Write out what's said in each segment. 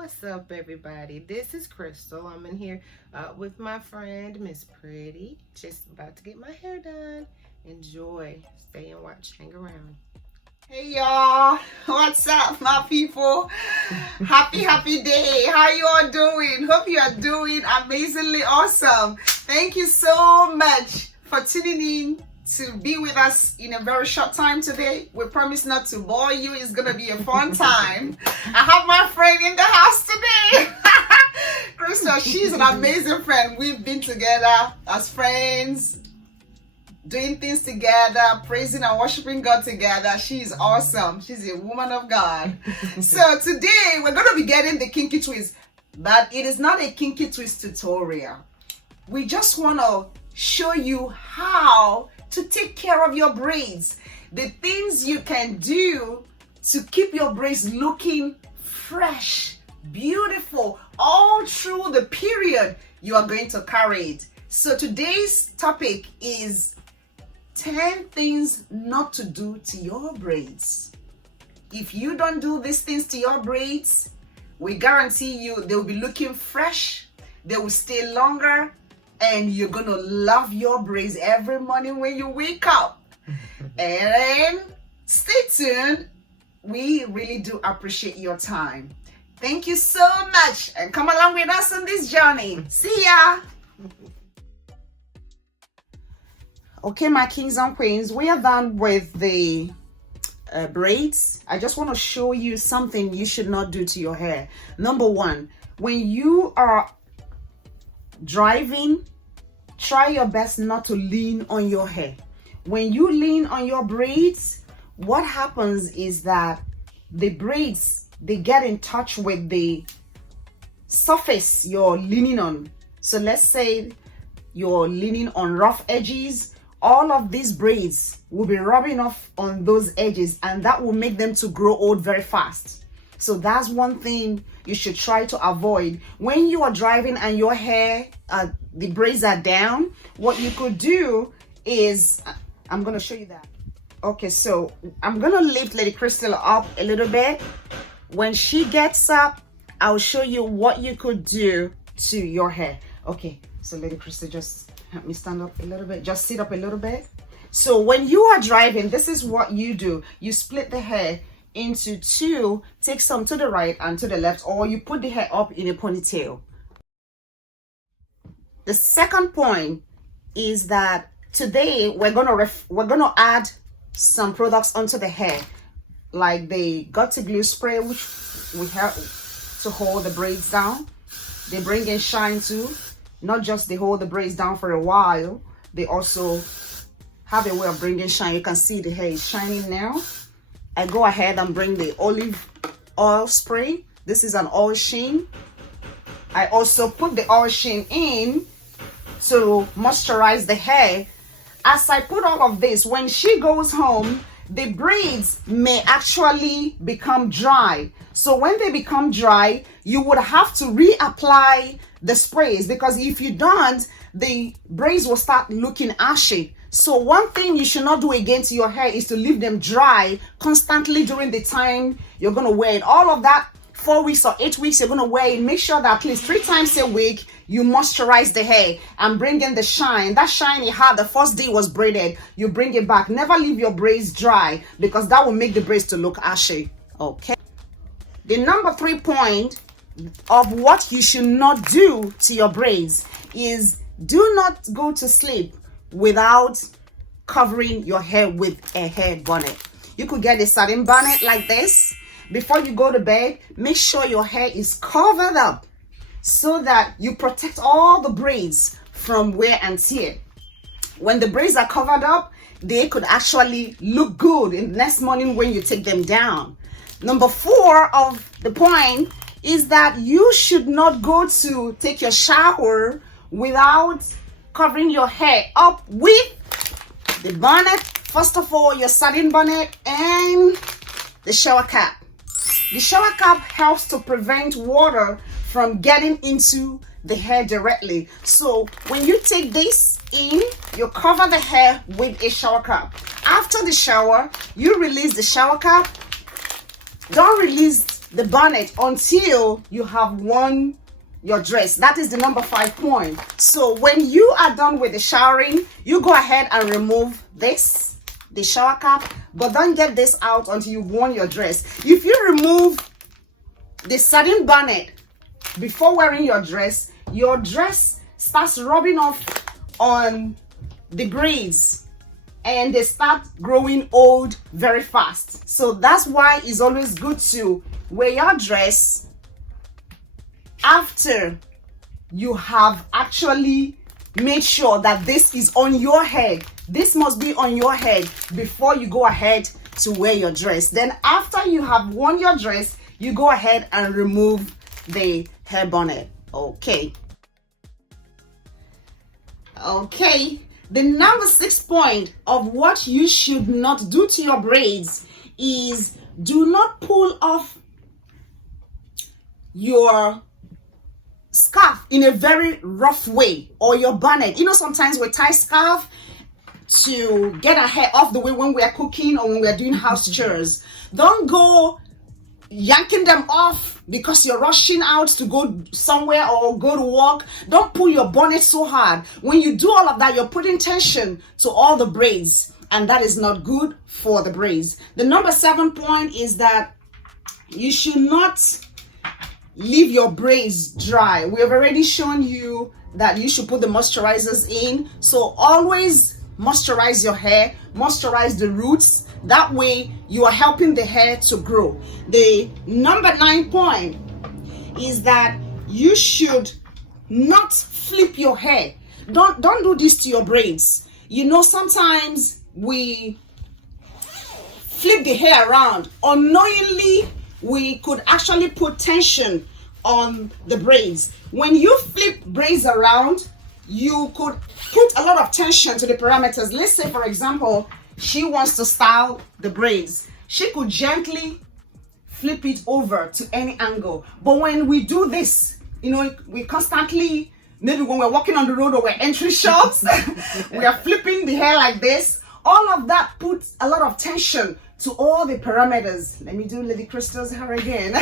What's up, everybody? This is Crystal. I'm in here with my friend, Miss Pretty. Just about to get my hair done. Enjoy. Stay and watch. Hang around. Hey y'all, what's up my people? Happy day. How you all doing? Hope you are doing amazingly awesome. Thank you so much for tuning in to be with us in a very short time today. We promise not to bore you. It's gonna be a fun time. I have my friend in the house today. Crystal, she's an amazing friend. We've been together as friends, doing things together, praising and worshiping God together. She's awesome. She's a woman of God. So today we're going to be getting the kinky twist, but it is not a kinky twist tutorial. We just want to show you how to take care of your braids, the things you can do to keep your braids looking fresh, beautiful, all through the period you are going to carry it. So today's topic is 10 things not to do to your braids. If you don't do these things to your braids, we guarantee you they'll be looking fresh, they will stay longer, and you're gonna love your braids every morning when you wake up. And stay tuned. We really do appreciate your time. Thank you so much, and come along with us on this journey. See ya. Okay, my kings and queens, we are done with the braids. I just want to show you something you should not do to your hair. Number one, when you are driving, try your best not to lean on your hair. When you lean on your braids, what happens is that the braids, they get in touch with the surface you're leaning on. So let's say you're leaning on rough edges, all of these braids will be rubbing off on those edges, and that will make them to grow old very fast. So that's one thing you should try to avoid. When you are driving and your hair, the braids are down, what you could do is, I'm going to show you that. Okay, so I'm going to lift Lady Crystal up a little bit. When she gets up, I'll show you what you could do to your hair. Okay, so Lady Crystal, just help me stand up a little bit. Just sit up a little bit. So when you are driving, this is what you do. You split the hair into two, take some to the right and to the left, or you put the hair up in a ponytail. The second point is that today we're gonna add some products onto the hair, like the Got to Glue spray, which we have to hold the braids down. They bring in shine too. Not just they hold the braids down for a while, they also have a way of bringing shine. You can see the hair is shining now. I go ahead and bring the olive oil spray. This is an oil sheen. I also put the oil sheen in to moisturize the hair. As I put all of this, when she goes home, the braids may actually become dry. So when they become dry, you would have to reapply the sprays, because if you don't, the braids will start looking ashy. So one thing you should not do again to your hair is to leave them dry constantly during the time you're going to wear it. All of that 4 weeks or 8 weeks you're going to wear it, make sure that at least 3 times a week you moisturize the hair and bring in the shine. That shine you had the first day was braided, you bring it back. Never leave your braids dry, because that will make the braids to look ashy. Okay. The number 3 point of what you should not do to your braids is do not go to sleep without covering your hair with a hair bonnet. You could get a satin bonnet like this. Before you go to bed, make sure your hair is covered up so that you protect all the braids from wear and tear. When the braids are covered up, they could actually look good in the next morning when you take them down. Number 4 of the point is that you should not go to take your shower without covering your hair up with the bonnet. First of all, your satin bonnet and the shower cap. The shower cap helps to prevent water from getting into the hair directly. So when you take this in, you cover the hair with a shower cap. After the shower, you release the shower cap. Don't release the bonnet until you have worn your dress. That is the number 5 point. So when you are done with the showering, you go ahead and remove this, the shower cap, but don't get this out until you've worn your dress. If you remove the satin bonnet before wearing your dress starts rubbing off on the braids and they start growing old very fast. So that's why it's always good to wear your dress after you have actually made sure that this is on your head. This must be on your head before you go ahead to wear your dress. Then after you have worn your dress, you go ahead and remove the hair bonnet. Okay, the number 6 point of what you should not do to your braids is do not pull off your scarf in a very rough way, or your bonnet. You know, sometimes we tie scarf to get our hair off the way when we are cooking or when we are doing house chores. Don't go yanking them off because you're rushing out to go somewhere or go to work. Don't pull your bonnet so hard. When you do all of that, you're putting tension to all the braids, and that is not good for the braids. The number 7 point is that you should not leave your braids dry. We have already shown you that you should put the moisturizers in. So always moisturize your hair, moisturize the roots. That way you are helping the hair to grow. The number 9 point is that you should not flip your hair. Don't do this to your braids. You know, sometimes we flip the hair around. Unknowingly, we could actually put tension on the braids. When you flip braids around, you could put a lot of tension to the parameters. Let's say, for example, she wants to style the braids. She could gently flip it over to any angle. But when we do this, you know, we constantly, maybe when we're walking on the road or we're entering shops, we are flipping the hair like this. All of that puts a lot of tension to all the parameters. Let me do Lady Crystal's hair again.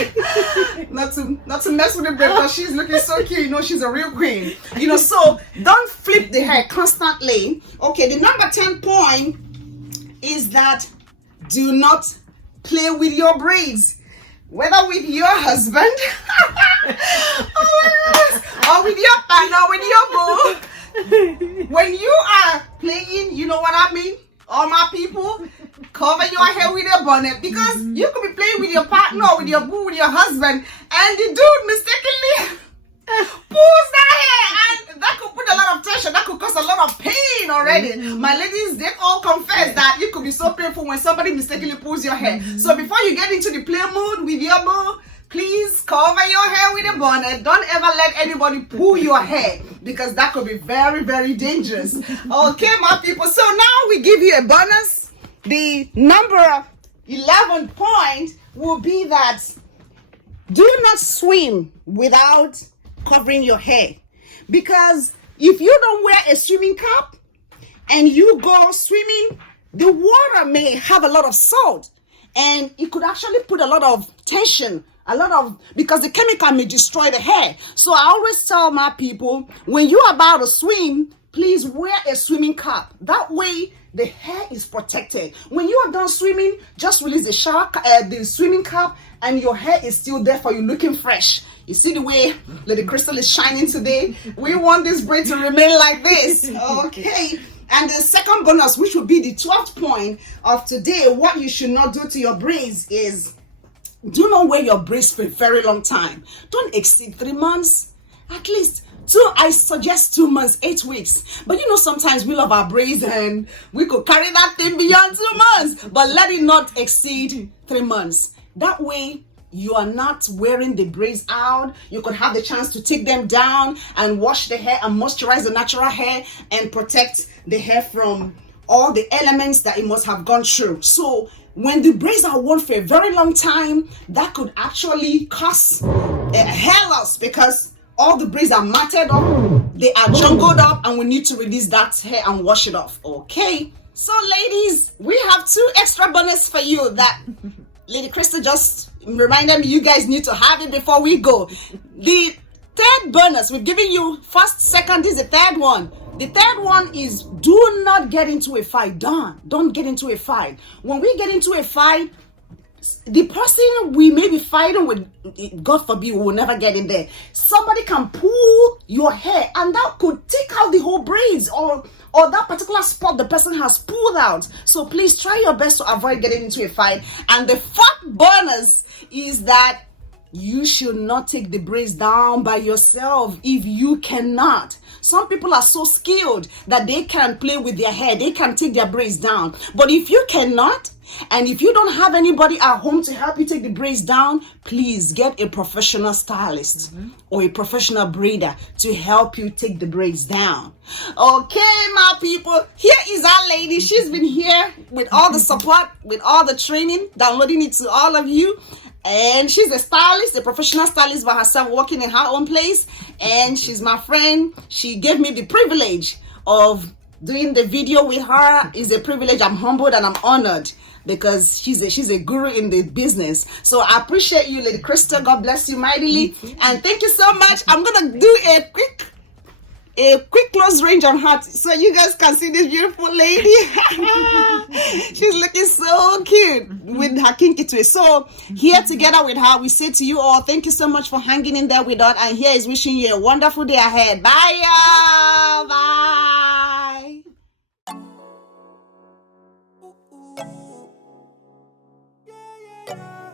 not to mess with the braid, because she's looking so cute. You know, she's a real queen. You know, so don't flip the hair constantly. Okay, the number 10 point is that do not play with your braids, whether with your husband or with your partner, with your boo. When you are playing, you know what I mean? All my people, cover your hair with your bonnet, because you could be playing with your partner, with your boo, with your husband, and the dude mistakenly pulls that hair, and that could put a lot of tension. That could cause a lot of pain already. My ladies, they all confess that it could be so painful when somebody mistakenly pulls your hair. So before you get into the play mood with your boo, please cover your hair with a bonnet. Don't ever let anybody pull your hair, because that could be very, very dangerous. Okay, my people. So now we give you a bonus. The number 11 point will be that do not swim without covering your hair. Because if you don't wear a swimming cap and you go swimming, the water may have a lot of salt, and it could actually put a lot of tension, because the chemical may destroy the hair. So I always tell my people, when you're about to swim, please wear a swimming cap. That way the hair is protected. When you are done swimming, just release the swimming cap, and your hair is still there for you, looking fresh. You see the way Lady Crystal is shining today? We want this braid to remain like this. Okay. And the second bonus, which will be the 12th point of today, what you should not do to your braids is do not wear your braids for a very long time. Don't exceed 3 months. At least I suggest 2 months, 8 weeks. But you know, sometimes we love our braids and we could carry that thing beyond 2 months. But let it not exceed 3 months. That way, you are not wearing the braids out. You could have the chance to take them down and wash the hair and moisturize the natural hair and protect the hair from all the elements that it must have gone through. So when the braids are worn for a very long time, that could actually cause hair loss, because all the braids are matted up, they are jungled up, and we need to release that hair and wash it off. Okay, so ladies, we have 2 extra bonus for you that Lady Crystal just reminded me you guys need to have it before we go. The third bonus, we've given you first, second, is the third one. The third one is do not get into a fight. Don't get into a fight. When we get into a fight, the person we may be fighting with, God forbid, we will never get in there. Somebody can pull your hair and that could take out the whole braids or that particular spot the person has pulled out. So please try your best to avoid getting into a fight. And the fourth bonus is that you should not take the braids down by yourself if you cannot. Some people are so skilled that they can play with their hair. They can take their braids down. But if you cannot, and if you don't have anybody at home to help you take the braids down, please get a professional stylist or a professional braider to help you take the braids down. Okay, my people, here is our lady. She's been here with all the support, with all the training, downloading it to all of you. And she's a stylist, a professional stylist by herself, working in her own place. And she's my friend. She gave me the privilege of doing the video with her. It's a privilege. I'm humbled and I'm honored because she's a guru in the business. So I appreciate you, Lady Crystal. God bless you mightily. And thank you so much. I'm going to do a quick close range on her so you guys can see this beautiful lady. She's looking so cute with her kinky twist. So here together with her, we say to you all, thank you so much for hanging in there with us. And here is wishing you a wonderful day ahead. Bye, y'all. Bye. Yeah, yeah, yeah.